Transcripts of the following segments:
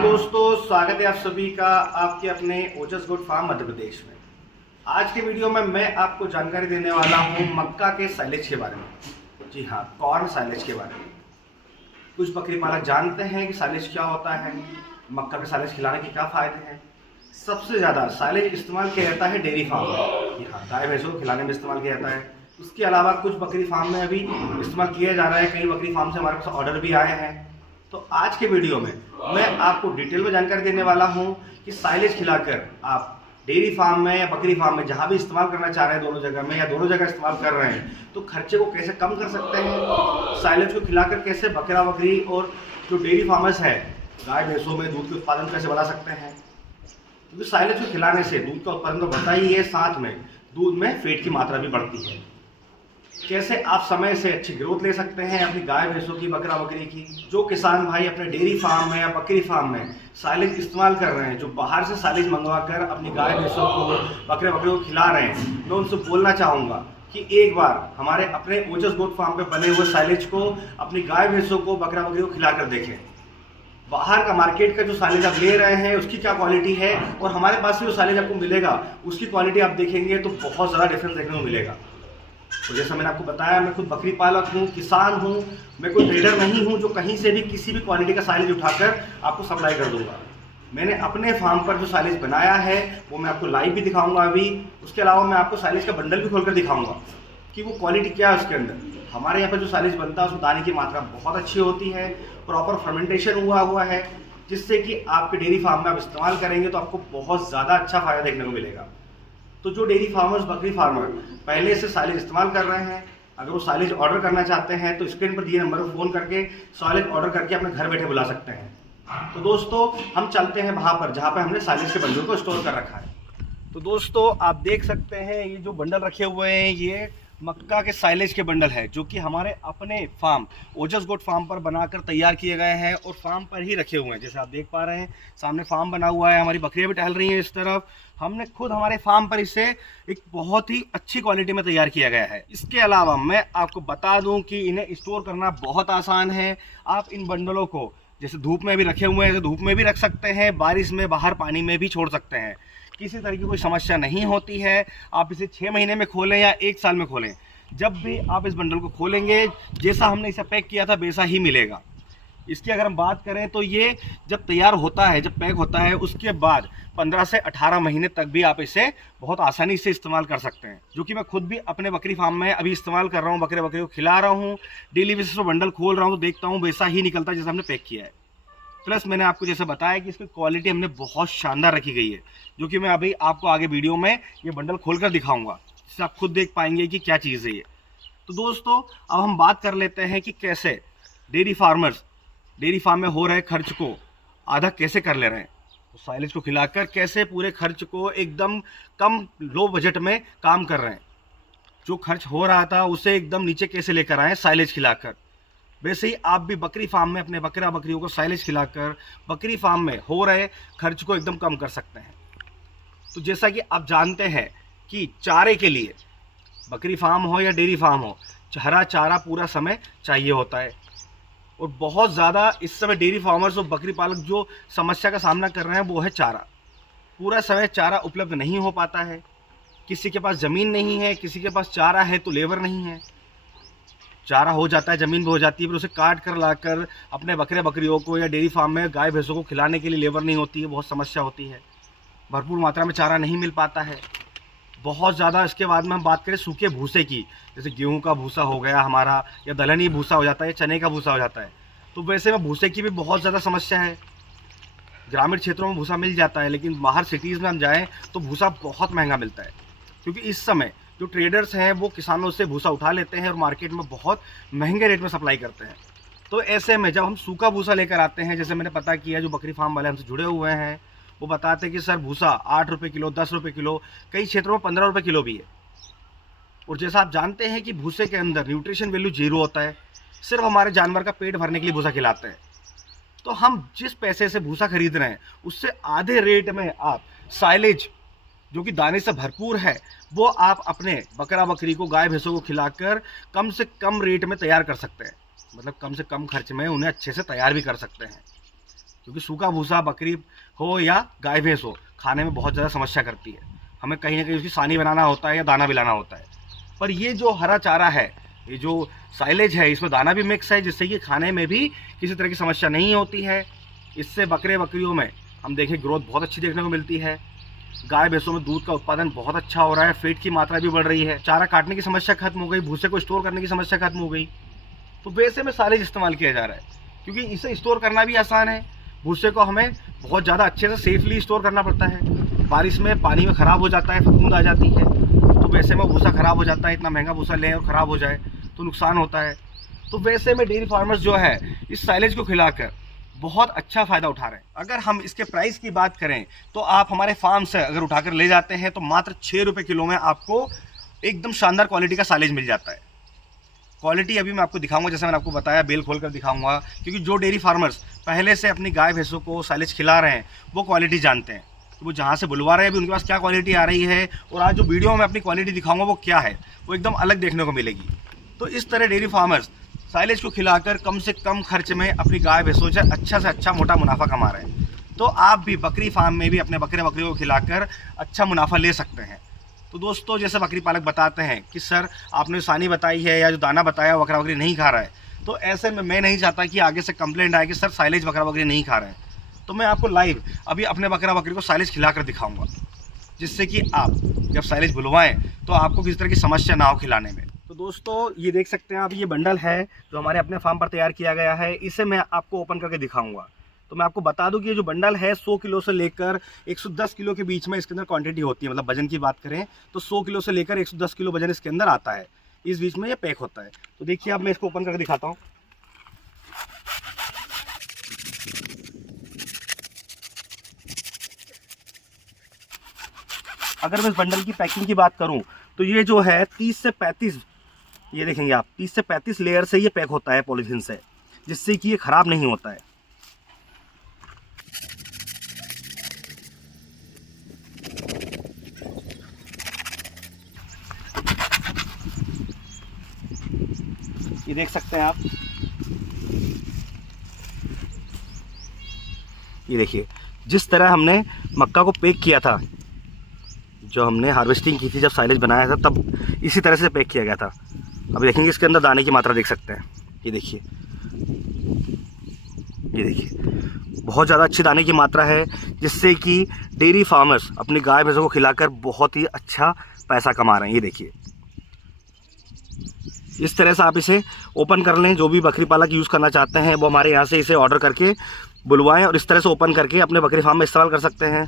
नमस्कार दोस्तों, स्वागत है आप सभी का आपके अपने ओजस गुड फार्म मध्य प्रदेश में। आज के वीडियो में मैं आपको जानकारी देने वाला हूं मक्का के साइलेज के बारे में। जी हाँ, कॉर्न साइलेज के बारे में। कुछ बकरी पालक जानते हैं कि साइलेज क्या होता है, मक्का के साइलेज खिलाने के क्या फायदे हैं। सबसे ज़्यादा साइलेज इस्तेमाल किया जाता है डेयरी फार्म में। जी हाँ, गाय भैंसों को खिलाने में इस्तेमाल किया जाता है। उसके अलावा कुछ बकरी फार्म में अभी इस्तेमाल किया जा रहा है। कई बकरी फार्म से हमारे पास ऑर्डर भी आए हैं। तो आज के वीडियो में मैं आपको डिटेल में जानकारी देने वाला हूं कि साइलेज खिलाकर आप डेयरी फार्म में या बकरी फार्म में जहां भी इस्तेमाल करना चाह रहे हैं, दोनों जगह में या दोनों जगह इस्तेमाल कर रहे हैं, तो खर्चे को कैसे कम कर सकते हैं। साइलेज को खिलाकर कैसे बकरा बकरी और जो डेयरी फार्मर्स है गाय भैंसों में दूध के उत्पादन कैसे बढ़ा सकते हैं। क्योंकि साइलेज को खिलाने से दूध का उत्पादन तो बढ़ता ही है, साथ में दूध में फैट की मात्रा भी बढ़ती है। कैसे आप समय से अच्छी ग्रोथ ले सकते हैं अपनी गाय भैंसों की, बकरा बकरी की। जो किसान भाई अपने डेयरी फार्म में या बकरी फार्म में साइलेज इस्तेमाल कर रहे हैं, जो बाहर से साइलेज मंगवा कर अपनी गाय भैंसों को, बकरे बकरियों को खिला रहे हैं, मैं उनसे बोलना चाहूँगा कि एक बार हमारे अपने ओजस गोट फार्म पे बने हुए साइलेज को अपनी गाय भैंसों को, बकरा बकरियों को खिला कर देखें। बाहर का मार्केट का जो साइलेज आप ले रहे हैं उसकी क्या क्वालिटी है और हमारे पास से जो साइलेज आपको मिलेगा उसकी क्वालिटी आप देखेंगे तो बहुत ज़्यादा डिफरेंस देखने को मिलेगा। तो जैसा मैंने आपको बताया, मैं खुद बकरी पालक हूँ, किसान हूँ, मैं कोई ट्रेडर नहीं हूँ जो कहीं से भी किसी भी क्वालिटी का साइलेज उठाकर आपको सप्लाई कर दूंगा। मैंने अपने फार्म पर जो साइलेज बनाया है वो मैं आपको लाइव भी दिखाऊंगा अभी। उसके अलावा मैं आपको साइलेज का बंडल भी खोलकर दिखाऊंगा कि वो क्वालिटी क्या है उसके अंदर। हमारे यहाँ पर जो साइलेज बनता है उसमें दाने की मात्रा बहुत अच्छी होती है, प्रॉपर फर्मेंटेशन हुआ है, जिससे कि आपके डेयरी फार्म में आप इस्तेमाल करेंगे तो आपको बहुत ज़्यादा अच्छा फायदा देखने को मिलेगा। तो जो डेयरी फार्मर्स, बकरी फार्मर पहले से साइलेज इस्तेमाल कर रहे हैं, अगर वो साइलेज ऑर्डर करना चाहते हैं तो स्क्रीन पर दिए नंबर पर फ़ोन करके साइलेज ऑर्डर करके अपने घर बैठे बुला सकते हैं। तो दोस्तों हम चलते हैं वहाँ पर जहाँ पर हमने साइलेज के बंडल को स्टोर कर रखा है। तो दोस्तों आप देख सकते हैं ये जो बंडल रखे हुए हैं ये मक्का के साइलेज के बंडल है, जो कि हमारे अपने फार्म ओजस गोट फार्म पर बनाकर तैयार किए गए हैं और फार्म पर ही रखे हुए हैं। जैसे आप देख पा रहे हैं सामने फार्म बना हुआ है, हमारी बकरियां भी टहल रही हैं इस तरफ। हमने खुद हमारे फार्म पर इसे एक बहुत ही अच्छी क्वालिटी में तैयार किया गया है। इसके अलावा मैं आपको बता दूं कि इन्हें स्टोर करना बहुत आसान है। आप इन बंडलों को जैसे धूप में भी रखे हुए हैं, धूप में भी रख सकते हैं, बारिश में, बाहर पानी में भी छोड़ सकते हैं। किसी तरह की कोई समस्या नहीं होती है। आप इसे 6 महीने में खोलें या 1 साल में खोलें, जब भी आप इस बंडल को खोलेंगे जैसा हमने इसे पैक किया था वैसा ही मिलेगा। इसकी अगर हम बात करें तो ये जब तैयार होता है, जब पैक होता है, उसके बाद 15 से 18 महीने तक भी आप इसे बहुत आसानी से इस्तेमाल कर सकते हैं। जो कि मैं खुद भी अपने बकरी फार्म में अभी इस्तेमाल कर रहा हूँ, बकरे बकरी को खिला रहा हूँ। डेली बेसिस पर बंडल खोल रहा हूँ तो देखता हूँ वैसा ही निकलता है जैसा हमने पैक किया है। प्लस मैंने आपको जैसे बताया कि इसकी क्वालिटी हमने बहुत शानदार रखी गई है, जो कि मैं अभी आपको आगे वीडियो में ये बंडल खोलकर दिखाऊंगा, जिससे आप खुद देख पाएंगे कि क्या चीज़ है ये। तो दोस्तों अब हम बात कर लेते हैं कि कैसे डेयरी फार्मर्स डेयरी फार्म में हो रहे खर्च को आधा कैसे कर ले रहे हैं। तो साइलेज को खिलाकर कैसे पूरे खर्च को एकदम कम, लो बजट में काम कर रहे हैं। जो खर्च हो रहा था उसे एकदम नीचे कैसे लेकर आए साइलेज खिलाकर। वैसे ही आप भी बकरी फार्म में अपने बकरा बकरियों को साइलेज खिलाकर बकरी फार्म में हो रहे खर्च को एकदम कम कर सकते हैं। तो जैसा कि आप जानते हैं कि चारे के लिए, बकरी फार्म हो या डेयरी फार्म हो, हरा चारा पूरा समय चाहिए होता है। और बहुत ज़्यादा इस समय डेयरी फार्मर्स और बकरी पालक जो समस्या का सामना कर रहे हैं वो है चारा। पूरा समय चारा उपलब्ध नहीं हो पाता है। किसी के पास ज़मीन नहीं है, किसी के पास चारा है तो लेबर नहीं है। चारा हो जाता है, ज़मीन भी हो जाती है, फिर उसे काट कर लाकर अपने बकरे बकरियों को या डेयरी फार्म में गाय भैंसों को खिलाने के लिए लेबर नहीं होती है, बहुत समस्या होती है। भरपूर मात्रा में चारा नहीं मिल पाता है बहुत ज़्यादा। इसके बाद में हम बात करें सूखे भूसे की, जैसे गेहूं का भूसा हो गया हमारा, या दलहनी भूसा हो जाता है, चने का भूसा हो जाता है। तो वैसे में भूसे की भी बहुत ज़्यादा समस्या है। ग्रामीण क्षेत्रों में भूसा मिल जाता है, लेकिन बाहर सिटीज़ में हम जाएँ तो भूसा बहुत महंगा मिलता है। क्योंकि इस समय जो ट्रेडर्स हैं वो किसानों से भूसा उठा लेते हैं और मार्केट में बहुत महंगे रेट में सप्लाई करते हैं। तो ऐसे में जब हम सूखा भूसा लेकर आते हैं, जैसे मैंने पता किया, जो बकरी फार्म वाले हमसे जुड़े हुए हैं वो बताते हैं कि सर भूसा 8 रुपये किलो, 10 रुपये किलो, कई क्षेत्रों में 15 रुपये किलो भी है। और जैसा आप जानते हैं कि भूसे के अंदर न्यूट्रिशन वैल्यू 0 होता है, सिर्फ हमारे जानवर का पेट भरने के लिए भूसा खिलाते हैं। तो हम जिस पैसे से भूसा खरीद रहे हैं उससे आधे रेट में आप साइलेज, जो कि दाने से भरपूर है, वो आप अपने बकरा बकरी को, गाय भैंसों को खिलाकर कम से कम रेट में तैयार कर सकते हैं। मतलब कम से कम खर्च में उन्हें अच्छे से तैयार भी कर सकते हैं। क्योंकि सूखा भूसा बकरी हो या गाय भैंस हो, खाने में बहुत ज़्यादा समस्या करती है। हमें कहीं ना कहीं उसकी सानी बनाना होता है या दाना मिलाना होता है। पर ये जो हरा चारा है, ये जो साइलेज है, इसमें दाना भी मिक्स है, जिससे कि खाने में भी किसी तरह की समस्या नहीं होती है। इससे बकरियों में हम देखें ग्रोथ बहुत अच्छी देखने को मिलती है। गाय भैंसों में दूध का उत्पादन बहुत अच्छा हो रहा है, फैट की मात्रा भी बढ़ रही है, चारा काटने की समस्या खत्म हो गई, भूसे को स्टोर करने की समस्या खत्म हो गई। तो वैसे में साइलेज इस्तेमाल किया जा रहा है, क्योंकि इसे स्टोर करना भी आसान है। भूसे को हमें बहुत ज़्यादा अच्छे से सेफली स्टोर करना पड़ता है। बारिश में पानी में ख़राब हो जाता है, फफूंद आ जाती है, तो वैसे में भूसा ख़राब हो जाता है। इतना महंगा भूसा लें और ख़राब हो जाए तो नुकसान होता है। तो वैसे में डेयरी फार्मर्स जो है इस साइलेज को खिलाकर बहुत अच्छा फ़ायदा उठा रहे हैं। अगर हम इसके प्राइस की बात करें तो आप हमारे फार्म से अगर उठाकर ले जाते हैं तो मात्र 6 रुपये किलो में आपको एकदम शानदार क्वालिटी का साइलेज मिल जाता है। क्वालिटी अभी मैं आपको दिखाऊंगा, जैसे मैंने आपको बताया, बेल खोल कर दिखाऊंगा, क्योंकि जो डेयरी फार्मर्स पहले से अपनी गाय भैंसों को साइलेज खिला रहे हैं वो क्वालिटी जानते हैं। तो वो जहाँ से बुलवा रहे हैं अभी उनके पास क्या क्वालिटी आ रही है, और आज जो वीडियो में अपनी क्वालिटी दिखाऊंगा वो क्या है, वो एकदम अलग देखने को मिलेगी। तो इस तरह डेयरी फार्मर्स साइलेज को खिलाकर कम से कम खर्च में अपनी गाय भैंसों से अच्छा मोटा मुनाफा कमा रहे हैं। तो आप भी बकरी फार्म में भी अपने बकरियों को खिलाकर अच्छा मुनाफा ले सकते हैं। तो दोस्तों, जैसे बकरी पालक बताते हैं कि सर आपने सानी बताई है या जो दाना बताया बकरी नहीं खा रहा है, तो ऐसे में मैं नहीं चाहता कि आगे से कंप्लेंट आए कि सर साइलेज बकरी नहीं खा रहे हैं। तो मैं आपको लाइव अभी अपने बकरी को साइलेज खिलाकर दिखाऊंगा, जिससे कि आप जब साइलेज बुलवाएं तो आपको किसी तरह की समस्या ना हो खिलाने में। तो दोस्तों, ये देख सकते हैं आप, ये बंडल है जो हमारे अपने फार्म पर तैयार किया गया है, इसे मैं आपको ओपन करके दिखाऊंगा। तो मैं आपको बता दूं कि ये जो बंडल है 100 किलो से लेकर 110 किलो के बीच में इसके अंदर क्वांटिटी होती है। मतलब वजन की बात करें तो 100 किलो से लेकर 110 किलो वजन इसके अंदर आता है, इस बीच में ये पैक होता है। तो देखिए, अब मैं इसको ओपन करके दिखाता हूँ। अगर मैं इस बंडल की पैकिंग की बात करूं तो ये जो है 30 से 35, ये देखेंगे आप, 30 से 35 लेयर से ये पैक होता है पॉलीथीन से, जिससे कि ये खराब नहीं होता है। ये देख सकते हैं आप, ये देखिए जिस तरह हमने मक्का को पैक किया था, जो हमने हार्वेस्टिंग की थी, जब साइलेज बनाया था तब इसी तरह से पैक किया गया था। अभी देखेंगे इसके अंदर दाने की मात्रा देख सकते हैं, ये देखिए, ये देखिए बहुत ज़्यादा अच्छी दाने की मात्रा है, जिससे कि डेयरी फार्मर्स अपनी गाय भैंसों को खिलाकर बहुत ही अच्छा पैसा कमा रहे हैं। ये देखिए, इस तरह से आप इसे ओपन कर लें। जो भी बकरी पालक यूज़ करना चाहते हैं वो हमारे यहाँ से इसे ऑर्डर करके बुलवाएं और इस तरह से ओपन करके अपने बकरी फार्म में इस्तेमाल कर सकते हैं।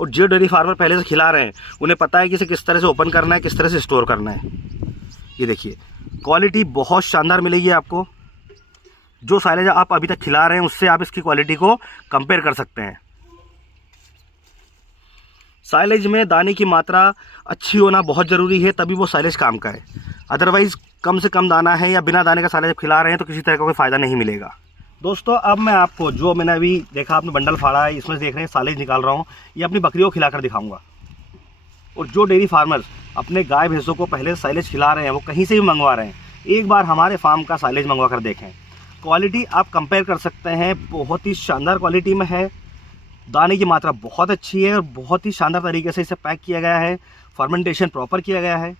और जो डेयरी फार्मर पहले से खिला रहे हैं उन्हें पता है कि इसे किस तरह से ओपन करना है, किस तरह से स्टोर करना है। ये देखिए, क्वालिटी बहुत शानदार मिलेगी आपको। जो साइलेज आप अभी तक खिला रहे हैं उससे आप इसकी क्वालिटी को कंपेयर कर सकते हैं। साइलेज में दाने की मात्रा अच्छी होना बहुत ज़रूरी है, तभी वो साइलेज काम का है। अदरवाइज़ कम से कम दाना है या बिना दाने का साइलेज खिला रहे हैं तो किसी तरह का कोई फ़ायदा नहीं मिलेगा। दोस्तों, अब मैं आपको जो मैंने अभी देखा, आपने बंडल फाड़ा है, इसमें देख रहे हैं साइलेज निकाल रहा हूँ, ये अपनी बकरियों को खिलाकर दिखाऊंगा। और जो डेयरी फार्मर्स अपने गाय भैंसों को पहले साइलेज खिला रहे हैं वो कहीं से भी मंगवा रहे हैं, एक बार हमारे फार्म का साइलेज मंगवा कर देखें। क्वालिटी आप कंपेयर कर सकते हैं, बहुत ही शानदार क्वालिटी में है। दाने की मात्रा बहुत अच्छी है और बहुत ही शानदार तरीके से इसे पैक किया गया है, फर्मेंटेशन प्रॉपर किया गया है।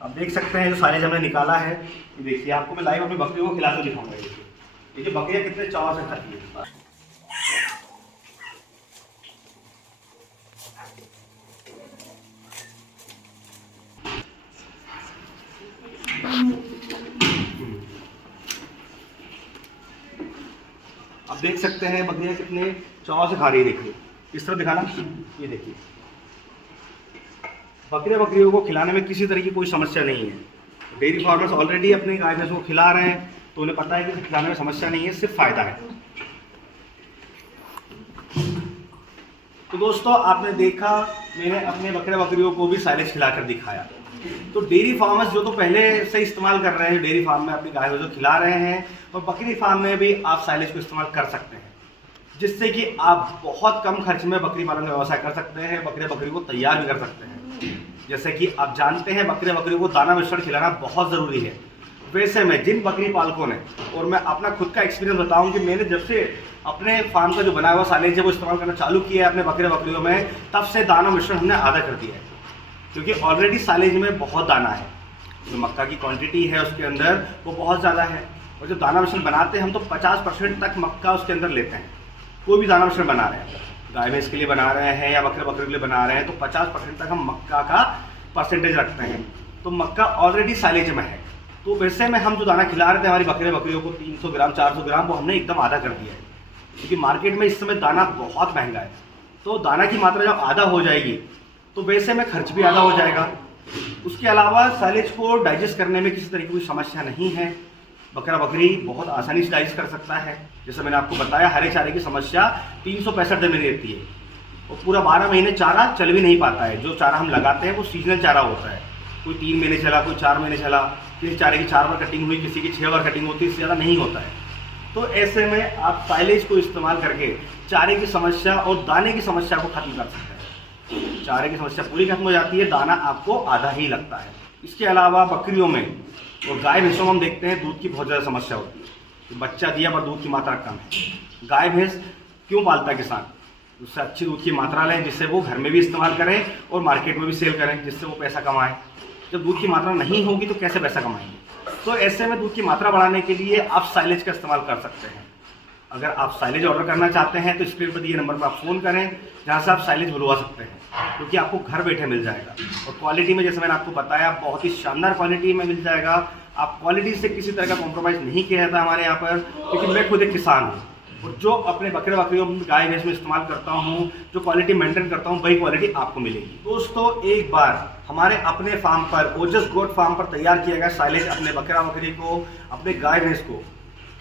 अब देख सकते हैं जो साइलेज हमने निकाला है, ये देखिए, आपको मैं लाइव अपनी बकरियों को खिला कर दिखाऊंगा। देखिए बकरियां कितने चाव से खाती है। अब देख सकते हैं बकरियां कितने चाव से खा रही है। देखिए, इस तरह दिखाना, ये देखिए, बकरियों को खिलाने में किसी तरह की कोई समस्या नहीं है। डेयरी फार्मर्स ऑलरेडी अपने गाय भैंसों को खिला रहे हैं तो उन्हें पता है कि खिलाने में समस्या नहीं है, सिर्फ फायदा है। तो दोस्तों, आपने देखा, मैंने अपने बकरियों को भी साइलेज खिलाकर दिखाया। तो डेयरी फार्मर्स जो तो पहले से इस्तेमाल कर रहे हैं, डेयरी फार्म में अपनी गाय को जो खिला रहे हैं, और बकरी फार्म में भी आप साइलेज को इस्तेमाल कर सकते हैं, जिससे कि आप बहुत कम खर्च में बकरी पालन का व्यवसाय कर सकते हैं, बकरी को तैयार भी कर सकते हैं। जैसे कि आप जानते हैं बकरी को दाना मिश्रण खिलाना बहुत ज़रूरी है। वैसे में जिन बकरी पालकों ने, और मैं अपना खुद का एक्सपीरियंस बताऊं कि मैंने जब से अपने फार्म का जो बनाया हुआ साइलेज है वो इस्तेमाल करना चालू किया है अपने बकरियों में, तब से दाना मिश्रण हमने आधा कर दिया है, क्योंकि ऑलरेडी साइलेज में बहुत दाना है। जो मक्का की क्वांटिटी है उसके अंदर वो बहुत ज़्यादा है, और जब दाना मिश्रण बनाते हैं हम तो 50% तक मक्का उसके अंदर लेते हैं। कोई भी दाना मिश्रण बना रहे हैं, गाय भैंस के लिए बना रहे हैं या बकरे के लिए बना रहे हैं, तो 50% तक हम मक्का का परसेंटेज रखते हैं। तो मक्का ऑलरेडी साइलेज में है, तो वैसे में हम जो दाना खिला रहे थे हमारी बकरियों को 300 ग्राम 400 ग्राम, वो हमने एकदम आधा कर दिया है, क्योंकि मार्केट में इस समय दाना बहुत महंगा है। तो दाना की मात्रा जब आधा हो जाएगी तो वैसे में खर्च भी आधा हो जाएगा। उसके अलावा साइलेज को डाइजेस्ट करने में किसी तरह की कोई समस्या नहीं है, बकरी बहुत आसानी से डाइजेस्ट कर सकता है। जैसे मैंने आपको बताया, हरे चारे की समस्या 365 दिन में रहती है, और पूरा 12 महीने चारा चल भी नहीं पाता है। जो चारा हम लगाते हैं वो सीजनल चारा होता है, कोई 3 महीने चला, कोई 4 महीने चला, किसी चारे की 4 बार कटिंग हुई, किसी की 6 बार कटिंग होती है, इससे ज़्यादा नहीं होता है। तो ऐसे में आप साइलेज को इस्तेमाल करके चारे की समस्या और दाने की समस्या को खत्म कर सकते हैं। चारे की समस्या पूरी खत्म हो जाती है, दाना आपको आधा ही लगता है। इसके अलावा बकरियों में और गाय भैंसों में हम देखते हैं दूध की बहुत ज़्यादा समस्या होती है, तो बच्चा दिया पर दूध की मात्रा कम है। गाय भैंस क्यों पालता है किसान? उससे अच्छी दूध की मात्रा लें, जिससे वो घर में भी इस्तेमाल करें और मार्केट में भी सेल करें, जिससे वो पैसा कमाएं। जब दूध की मात्रा नहीं होगी तो कैसे पैसा कमाएंगे? तो ऐसे में दूध की मात्रा बढ़ाने के लिए आप साइलेज का इस्तेमाल कर सकते हैं। अगर आप साइलेज ऑर्डर करना चाहते हैं तो स्क्रीन पर दिए नंबर पर आप फ़ोन करें, जहाँ से आप साइलेज बुलवा सकते हैं, क्योंकि आपको घर बैठे मिल जाएगा। और क्वालिटी में जैसे मैंने आपको बताया, बहुत ही शानदार क्वालिटी में मिल जाएगा। आप क्वालिटी से किसी तरह का कॉम्प्रोमाइज़ नहीं किया जाता हमारे यहाँ पर, क्योंकि मैं खुद एक किसान हूँ और जो अपने बकरियों गाय भैंस में इस्तेमाल करता हूँ, जो क्वालिटी मेंटेन करता हूँ, वही क्वालिटी आपको मिलेगी। दोस्तों, एक बार हमारे अपने फार्म पर, ओजस गोट फार्म पर तैयार किया गया साइलेज अपने बकरी को, अपने गाय भैंस को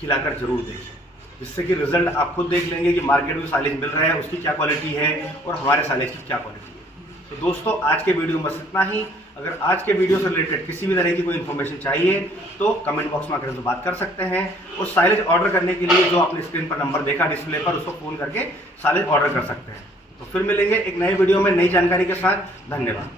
खिलाकर जरूर देखें, जिससे कि रिजल्ट आप खुद देख लेंगे कि मार्केट में साइलेज मिल रहा है उसकी क्या क्वालिटी है और हमारे साइलेज की क्या क्वालिटी है। तो दोस्तों, आज के वीडियो में बस इतना ही। अगर आज के वीडियो से रिलेटेड किसी भी तरह की कोई इन्फॉर्मेशन चाहिए तो कमेंट बॉक्स में आकर हमसे बात कर सकते हैं, और साइलेज ऑर्डर करने के लिए जो आपने स्क्रीन पर नंबर देखा डिस्प्ले पर, उसको फ़ोन करके साइलेज ऑर्डर कर सकते हैं। तो फिर मिलेंगे एक नए वीडियो में नई जानकारी के साथ। धन्यवाद।